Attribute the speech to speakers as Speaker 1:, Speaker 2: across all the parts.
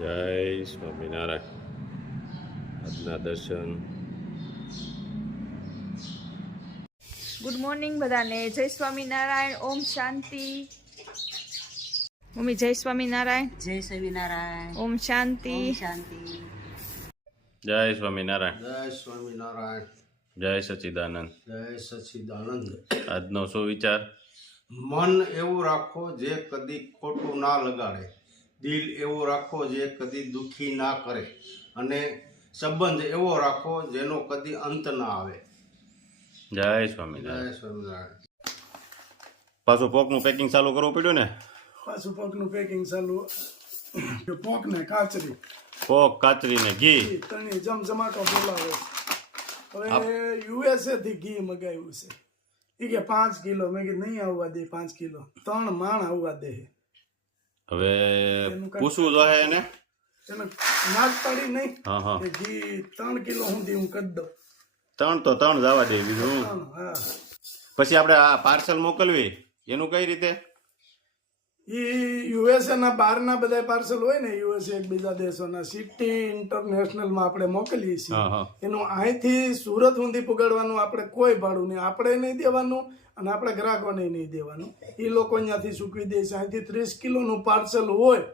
Speaker 1: જય સ્વામિનારાયણ આજના દર્શન.
Speaker 2: ગુડ મોર્નિંગ બધાને. જય સ્વામિનારાયણ ઓમ શાંતિ. મમ્મી જય સ્વામિનારાયણ
Speaker 3: જય સ્વામિનારાયણ
Speaker 2: ઓમ શાંતિ.
Speaker 3: શાંતિ.
Speaker 1: જય સ્વામિનારાયણ
Speaker 4: જય સ્વામિનારાયણ
Speaker 1: જય સચિદાનંદ.
Speaker 4: જય સચિદાનંદ.
Speaker 1: આજનો શું વિચાર?
Speaker 4: મન એવું રાખો જે કદી ખોટું ના લગાડે. દિલ એવો રાખો જે કદી દુઃખી ના કરે અને સંબંધ એવો રાખો જેનો કદી અંત ના આવે.
Speaker 1: જય સ્વામી
Speaker 4: જય
Speaker 1: સ્વામિનારાયણ. પાછું પોકનું પેકિંગ ચાલુ કરવું પડ્યું ને?
Speaker 5: પાછું પોકનું પેકિંગ ચાલુ. પોક ને કાચરી.
Speaker 1: પોક કાચરી ને ઘી.
Speaker 5: તણી જમજમાટો બોલાવે. હવે યુએસએ થી ઘી મગાવ્યું છે. એ કે પાંચ કિલો. મેં કીધું નહીં આવવા દે પાંચ કિલો. ત્રણ માણ આવવા દે.
Speaker 1: હવે પૂછવું જો હે
Speaker 5: એને? નાક પડી નહીં
Speaker 1: હા હા.
Speaker 5: ઘી ત્રણ કિલો સુધી હું કરી દઉં.
Speaker 1: ત્રણ તો ત્રણ જવા દે બીજું
Speaker 5: હા.
Speaker 1: પછી આપણે આ પાર્સલ મોકલવી એનું કઈ રીતે?
Speaker 5: ઈ યુએસએ ના બહારના બધા પાર્સલ હોય ને યુએસએ એક બીજા દેશોના સિટી ઇન્ટરનેશનલમાં આપણે મોકલીએ છીએ.
Speaker 1: હા હા.
Speaker 5: એનું અહીંથી સુરત સુધી પુગાડવાનું આપણે કોઈ ભાડું નહીં. આપણે નહીં દેવાનું અને આપણે ગ્રાહકોને નહીં દેવાનું. એ લોકો અહીંયાથી ચૂકવી દે છે. અહીંથી ત્રીસ કિલોનું પાર્સલ હોય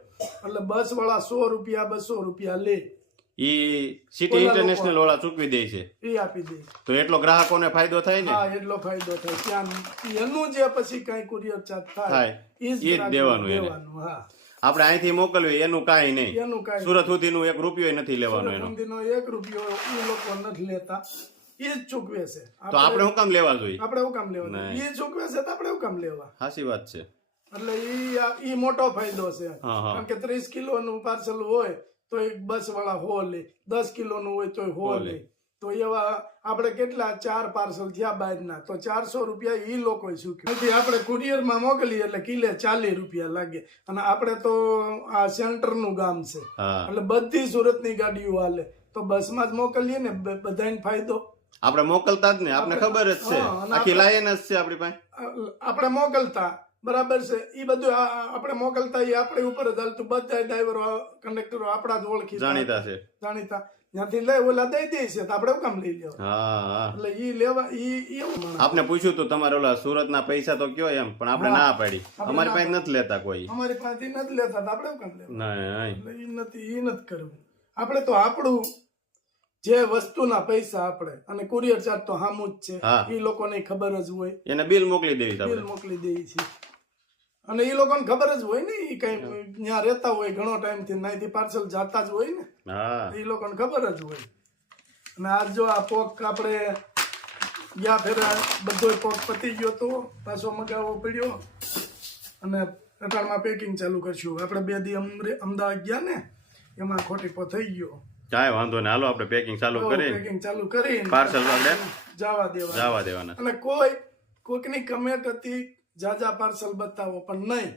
Speaker 5: એટલે બસ વાળા સો રૂપિયા બસો રૂપિયા લે.
Speaker 1: ઈ સિટી ઇન્ટરનેશનલ વાળા ચૂકવી દે છે.
Speaker 5: એ આપી દે.
Speaker 1: તો એટલો ગ્રાહકોને ફાયદો થાય ને?
Speaker 5: હા એટલો ફાયદો થાય. ત્યાં એનું જે પછી કઈ કુરિયર ચાર્જ થાય. ઈ
Speaker 1: જ દેવાનું એને.
Speaker 5: હા.
Speaker 1: આપણે અહીંથી મોકલવી એનું કાંઈ નહીં.
Speaker 5: એનું કાંઈ
Speaker 1: સુરત સુધીનું એક રૂપિયો નથી લેવાનો એનો.
Speaker 5: એક રૂપિયો એ લોકો નથી લેતા. એ જ ચૂકવે છે.
Speaker 1: તો આપણે હું કામ લેવા જોઈએ?
Speaker 5: આપણે હું કામ લેવા એ ચૂકવે છે તો આપણે હું કામ લેવા?
Speaker 1: સાચી વાત છે.
Speaker 5: એટલે ઈ ઈ મોટો ફાયદો છે. કારણ કે ત્રીસ કિલોનું પાર્સલ હોય તો એક બસ વાળા હો લે. દસ કિલોનું હોય તો હો લે. તો એવા આપણે કેટલા ચાર પાર્સલ થયા બહારના તો ચારસો રૂપિયા ઈ લોકો ચૂક્યું. આપણે કુરિયરમાં મોકલીએ એટલે કિલે ચાલીસ રૂપિયા લાગે. અને આપણે તો આ સેન્ટરનું ગામ છે. એટલે બધી સુરતની ગાડીઓ હાલે. તો બસમાં જ મોકલીએ ને બધાને ફાયદો?
Speaker 1: આપણે મોકલતા જ ને આપણે ખબર જ છે. આખી લાઈન જ છે આપણી પાસે.
Speaker 5: આપણે મોકલતા બરાબર છે. એ બધું આપણે મોકલતા એ આપણી ઉપર જ હાલતું. બધા ડ્રાઈવરો કંડક્ટરો આપણા જ ઓળખી
Speaker 1: જાણીતા છે.
Speaker 5: જાણીતા. ત્યાંથી લઈ ઓલા દઈ દે છે તો આપણે કામ લઈ લેવા? એટલે ઈ લેવા ઈ એવું.
Speaker 1: આપને પૂછ્યું તું તમારે ઓલા સુરતના પૈસા તો કયો એમ? પણ આપણે ના પાડી. અમારી પાસે નથી લેતા કોઈ.
Speaker 5: અમારી પાસે નથી લેતા તો આપણે કામ લેવા? ના ઈ નથી ઈ નથી કરવું. આપણે તો આપણું જે વસ્તુના પૈસા આપણે અને કુરિયર ચાર્જ તો હામું જ છે. ઈ લોકોને ખબર જ હોય.
Speaker 1: એને બિલ મોકલી દેવી
Speaker 5: બિલ મોકલી દેવી છે. અને એ લોકોને ખબર જ હોય ને એ કઈ ત્યાં રહેતા હોય ઘણો ટાઈમથી નાઈથી પાર્સલ જાતા જ હોય ને. એ લોકોને ખબર જ હોય. અને આજ જો આ પોક આપણે ગયા ફેરા બધો પોક પતી ગયો તો પાછો મગાવવો પડ્યો. અને રટાણમાં પેકિંગ ચાલુ કરશું. આપણે બે દી અમદાવાદ ગયા ને એમાં ખોટીપો થઈ ગયો.
Speaker 1: કાંઈ વાંધો નહીં. હાલો આપણે પેકિંગ ચાલુ કરી.
Speaker 5: પેકિંગ ચાલુ કરી.
Speaker 1: પાર્સલ આપણે
Speaker 5: જવા દેવા
Speaker 1: જવા દેવાના.
Speaker 5: અને કોઈ કોઈકની કમેન્ટ હતી જાજા પાર્સલ બતાવો પણ નહીં.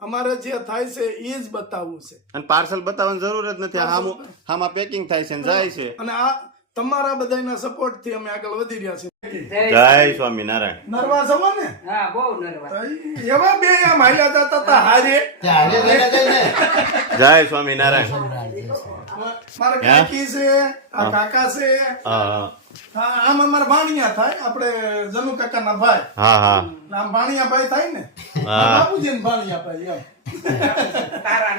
Speaker 5: અમારે જે થાય છે એ જ બતાવવું છે.
Speaker 1: અને પાર્સલ બતાવવાની જરૂર જ નથી. આમાં આમાં પેકિંગ થાય છે ને જાય છે.
Speaker 5: અને આ તમારા બધાના સપોર્ટથી અમે આગળ વધી રહ્યા છીએ.
Speaker 1: જય સ્વામિનારાયણ
Speaker 5: નરવા છો ને?
Speaker 3: હા બહુ નરવા.
Speaker 5: એવા બે આમ હાલ્યા જતા હતા હારે.
Speaker 1: જય સ્વામિનારાયણ
Speaker 5: મારા કાકી છે આ કાકા છે.
Speaker 1: હા
Speaker 5: આમ અમારા ભાણિયા થાય આપણે જનુ કાકા ના ભાઈ.
Speaker 1: હા હા.
Speaker 5: આમ ભાણિયા ભાઈ થાય ને બાપુજી ને ભાણિયા ભાઈ એમ.
Speaker 3: તારા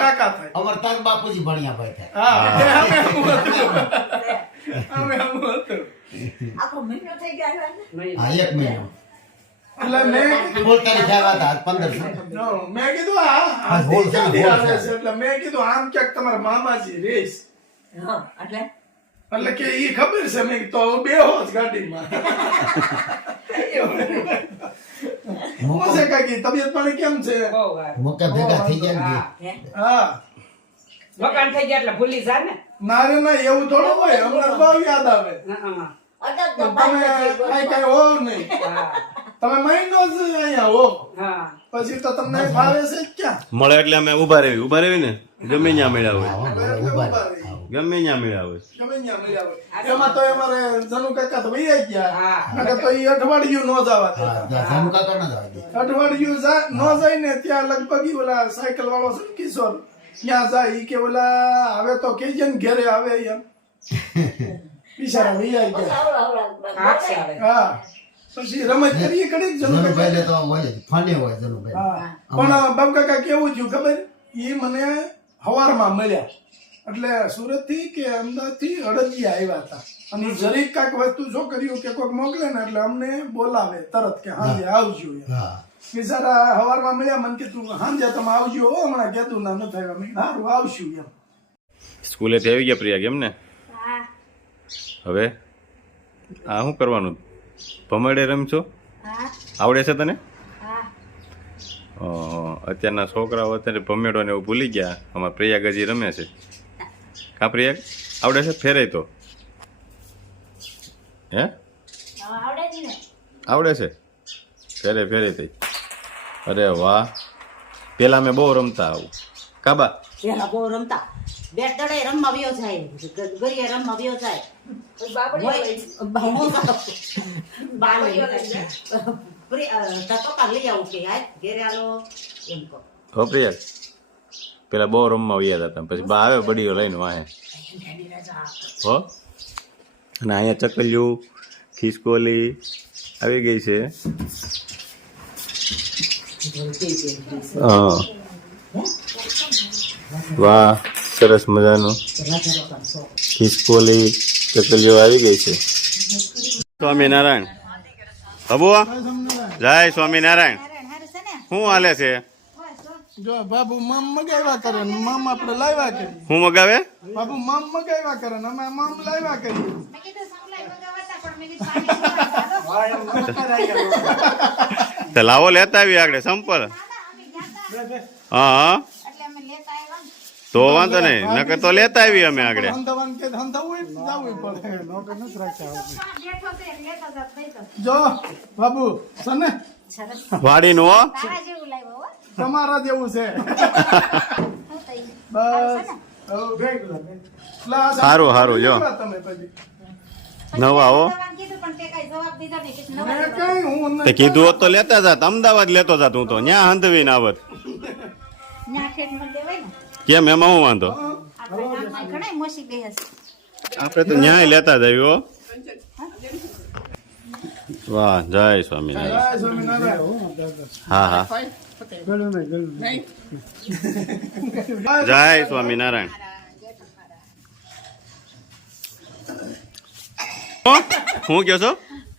Speaker 5: કાકા થાય.
Speaker 6: અમર તાર બાપુજી ભણ્યા ભાઈ થાય.
Speaker 5: હા અમે આમ હતું. અમે આમ હતું.
Speaker 7: આખો મહિનો થઈ ગયા
Speaker 6: હા એક મહિનો.
Speaker 5: એટલે મેં
Speaker 6: સોળ તારીખે હતા પંદર
Speaker 5: મેં કીધું આ આ
Speaker 6: હોલ છે,
Speaker 5: ક્યાંથી
Speaker 6: હોલ
Speaker 5: આવે
Speaker 6: છે.
Speaker 5: છે? એટલે મેં કીધું આમ ક્યાંક તમારા મામાજી રેસ.
Speaker 7: એટલે?
Speaker 5: એટલે કે ઈ ખબર છે મેં તો હવે બેહો ગાડીમાં. શું છે કાકી તબિયત પાણી કેમ છે?
Speaker 3: બહુ
Speaker 6: ભેગા થઈ ગયા
Speaker 3: હા
Speaker 7: હે?
Speaker 3: મકાન થઈ ગયા એટલે ભૂલી જા ને.
Speaker 5: ના રે ના એવું થોડું હોય હમણાં બહુ યાદ આવે. તમે કઈ કઈ નહીં નહીં.
Speaker 3: હા.
Speaker 5: તમે મહિનો જ અહીંયા હો. પછી તો તમને ફાવે છે ક્યાં?
Speaker 1: મળે એટલે અમે ઊભા રહેવી ઊભા રહેવી ને? ગમે ત્યાં મેળા હોય. ગમે ત્યાં મળ્યા હોય.
Speaker 5: ગમે ત્યાં મળ્યા હોય. એમાં તો અમારે જનુ કાકા તો વૈયા ગયા.
Speaker 3: હા.
Speaker 5: તો ઈ અઠવાડિયું નો જવા
Speaker 6: ત્યાં સાનુ કાકા ન જવા
Speaker 5: અઠવાડિયું ન જાય ને ત્યાં લગભગ ઈ ઓલા સાયકલ વાળો છે કિશોર ક્યાં જાય ઈ કે ઓલા હવે તો કે ને ઘેરે આવે એમ. બિચારા વૈયા ગયા. હા. પછી રમત કરીએ જ
Speaker 6: જનુભાઈ ને તો હોય ફાને હોય જનુભાઈ
Speaker 5: પણ બાપ કાકા કેવું થયું ખબર? એ મને હવારમાં મળ્યા. એટલે સુરતથી કે અમદાવાદથી અડદિયા આવ્યા હતા. અને જરીક કાંઈક વસ્તુ છોકરીઓ કે કોઈક મોકલે ને એટલે અમને બોલાવે તરત કે હાંજે આવજો એમ.
Speaker 6: હવાર
Speaker 5: બિચારા હવારમાં મળ્યા. મને તું હાંજે તમે આવજો હો. હમણાં કીધું ના ન થાય. મેં સારું આવશું એમ.
Speaker 1: સ્કૂલેથી આવી ગયા પ્રિયા કેમ ને? હવે? આ શું કરવાનું? ભમરડે રમશો? આવડે છે તને? અત્યારના છોકરાઓ અત્યારે ભમેડો ને એવું ભૂલી ગયા. અમારે પ્રિયા ગજી રમે છે. કા પ્રયાગ? આવડે છે? ફેરાય તો. હે? આવડે છે ફેરે ફેરે થઈ અરે વાહ. પેલા મેં બહુ રમતા આવું. કાબા
Speaker 8: પેલા બહુ રમતા. બેટ દડે રમવા વયો જાય ગરીએ રમવા વયો જાય. પપ્પા લઈ આવું કે હાય ઘેરે આલો એમ કહો.
Speaker 1: હો પ્રિયા પેલા બહુ રમવા વ્યા હતા પછી બા આવે બડીઓ લઈને વાહે. હો? અને અહીંયા ચકલિયું ખિસકોલી આવી ગઈ છે. હા. વાહ. સરસ મજાનું ખિસકોલી ચકલીઓ આવી ગઈ છે. સ્વામિનારાયણ. બાબુ જય સ્વામિનારાયણ. શું હાલે છે?
Speaker 5: જો બાબુ મામ મગાવ્યા કરે મામ આપણે લાવ્યા કરીએ.
Speaker 1: શું મગાવે?
Speaker 5: બાબુ મામ મગાવ્યા કરે અમે મામ લાવ્યા કરીએ.
Speaker 1: તો લાવો લેતા આવી આગળ સંપલ. હા હા. તો વાંધો નહીં. નકર તો લેતા આવી અમે આગળ.
Speaker 5: હંધાવું ને જો બાબુ સને?
Speaker 1: વાડીનું હો?
Speaker 5: તમારા જેવું છે. બસ.
Speaker 1: સારું, સારું, જો. નવા હો.
Speaker 5: મેં કઈ હું
Speaker 1: તે કીધું હોત તો લેતા જાત. અમદાવાદ લેતો જાત હું તો. ન્યા હંધવીને આવત. કેમ એમાં હું વાંધો? આપણે તો ન્યાય લેતા જ આવ્યો વાહ જય સ્વામિનારાયણ.
Speaker 5: જય સ્વામિનારાયણ.
Speaker 1: હા હા. જય સ્વામિનારાયણ. હો? હું કયો છો?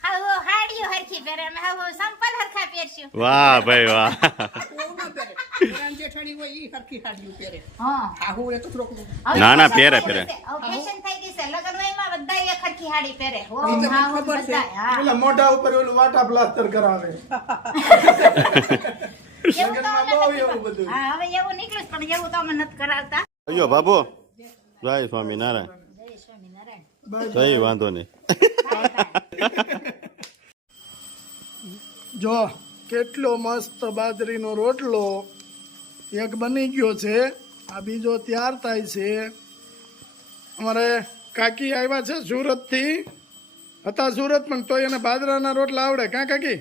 Speaker 9: હાવો હાડીઓ હરખી પહેરે અમે હાવો સંપલ હરખા પહેરશું.
Speaker 1: વાહ ભાઈ વાહ. ના ના પહેરે પહેરે.
Speaker 5: મોઢા ઉપર ઓલું વાટા પ્લાસ્ટર કરાવે.
Speaker 9: એવું તો
Speaker 5: લગનમાં
Speaker 9: અમે
Speaker 5: બહુ
Speaker 9: નથી
Speaker 5: એવું બધું.
Speaker 9: હા હવે એવું નીકળ્યું છે, પણ એવું તો અમે નથી કરાવતા.
Speaker 1: અયો બાબુ. જય સ્વામિનારાયણ. જય વાંધો નહીં.
Speaker 5: જો કેટલો મસ્ત બાજરીનો રોટલો. એક બની ગયો છે. આ બીજો તૈયાર થાય છે. અમારે કાકી આવ્યા છે સુરતથી. હતા સુરત, પણ તોય એને બાજરાના રોટલા આવડે. કાં કાકી?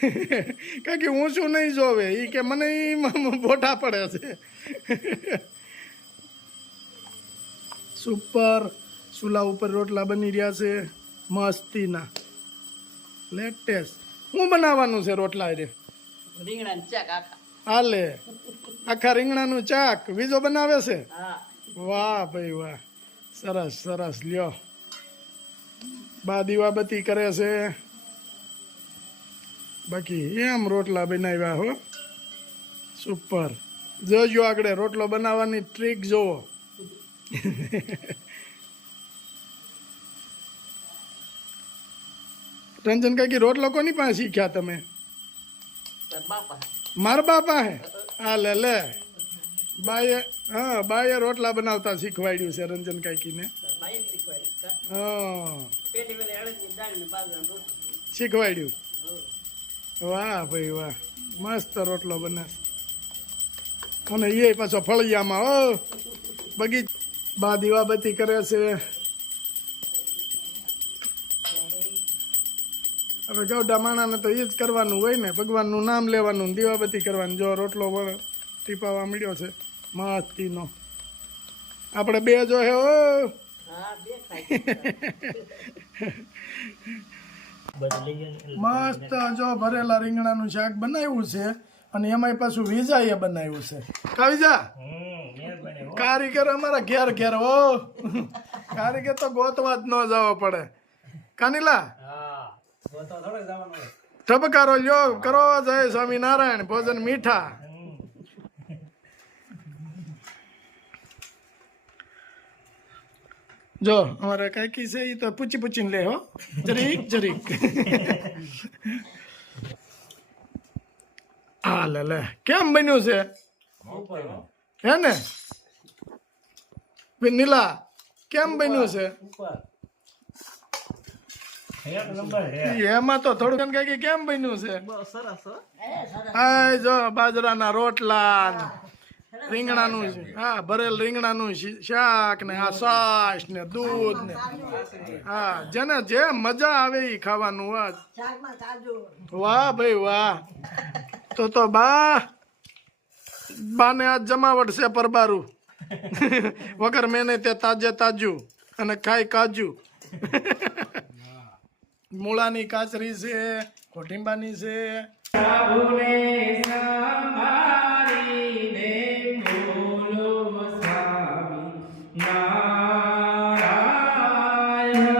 Speaker 5: કાકી, હું શું નહીં જોવે? એ કે મને બોટા પડે છે. સુપર. ચૂલા ઉપર રોટલા બની રહ્યા છે. મસ્તીના. લેટેસ્ટ. શું બનાવવાનું છે રોટલા રે હાલે. આખા રીંગણાનું ચાક. બીજો બનાવે છે? વાહ ભાઈ વાહ. સરસ સરસ. લ્યો. બા દીવાબત્તી કરે છે. બાકી એમ રોટલા બનાવ્યા હો. સુપર. જોજો આગળ રોટલો બનાવવાની ટ્રીક જોવો. રંજન કાકી રોટલો કોની પાસે શીખ્યા તમે? મારા બાપા હે? હા લે લે. બાએ, હા, બાએ રોટલા બનાવતા શીખવાડ્યું છે રંજન કાકીને. હા. શીખવાડ્યું? વાહ ભાઈ, વાહ. મસ્ત રોટલો બને અને એ પાછો ફળિયામાં ઓ બગીચ બા દીવાબત્તી કરે છે. હવે ગૌડા માણાને તો એ જ કરવાનું હોય ને. ભગવાનનું નામ લેવાનું દીવાબત્તી કરવાની. જો રોટલો વળ ટીપાવા મળ્યો છે મસ્તીનો આપણે બે જો હે ઓ મસ્ત જો ભરેલા રીંગણાનું શાક બનાવ્યું છે અને એમાંય પાછું વિજાએ બનાવ્યું છે. કાવીજા કારીગર અમારા ઘેર ઘેર હો. કારીગર તો ગોતવા જ ન જવો પડે. કાનીલા? ઠપકારો લ્યો, કરો જય સ્વામિનારાયણ, ભોજન મીઠા. જો, અમારે કાકી છે એ તો પૂછી પૂછીને લે હો. જરીક જરીક. હા લે લે. કેમ બન્યું છે? હે ને? નીલા, કેમ બન્યું છે? એમાં તો થોડું કે કેમ બન્યું છે? આ જો બાજરાના રોટલા રીંગણાનું હા ભરેલ રીંગણાનું શાક ને આ છાશ ને દૂધ ને. હા જેને જે મજા આવે એ ખાવાનું વાહ વાહ ભાઈ વાહ. તો તો બા બાને આજ જમાવટ છે પરબારું. વગર મેને તે તાજે તાજું અને ખાઈ કાજુ. મૂળાની કાચરી છે કોઠિંબાની છે. નારાયણ.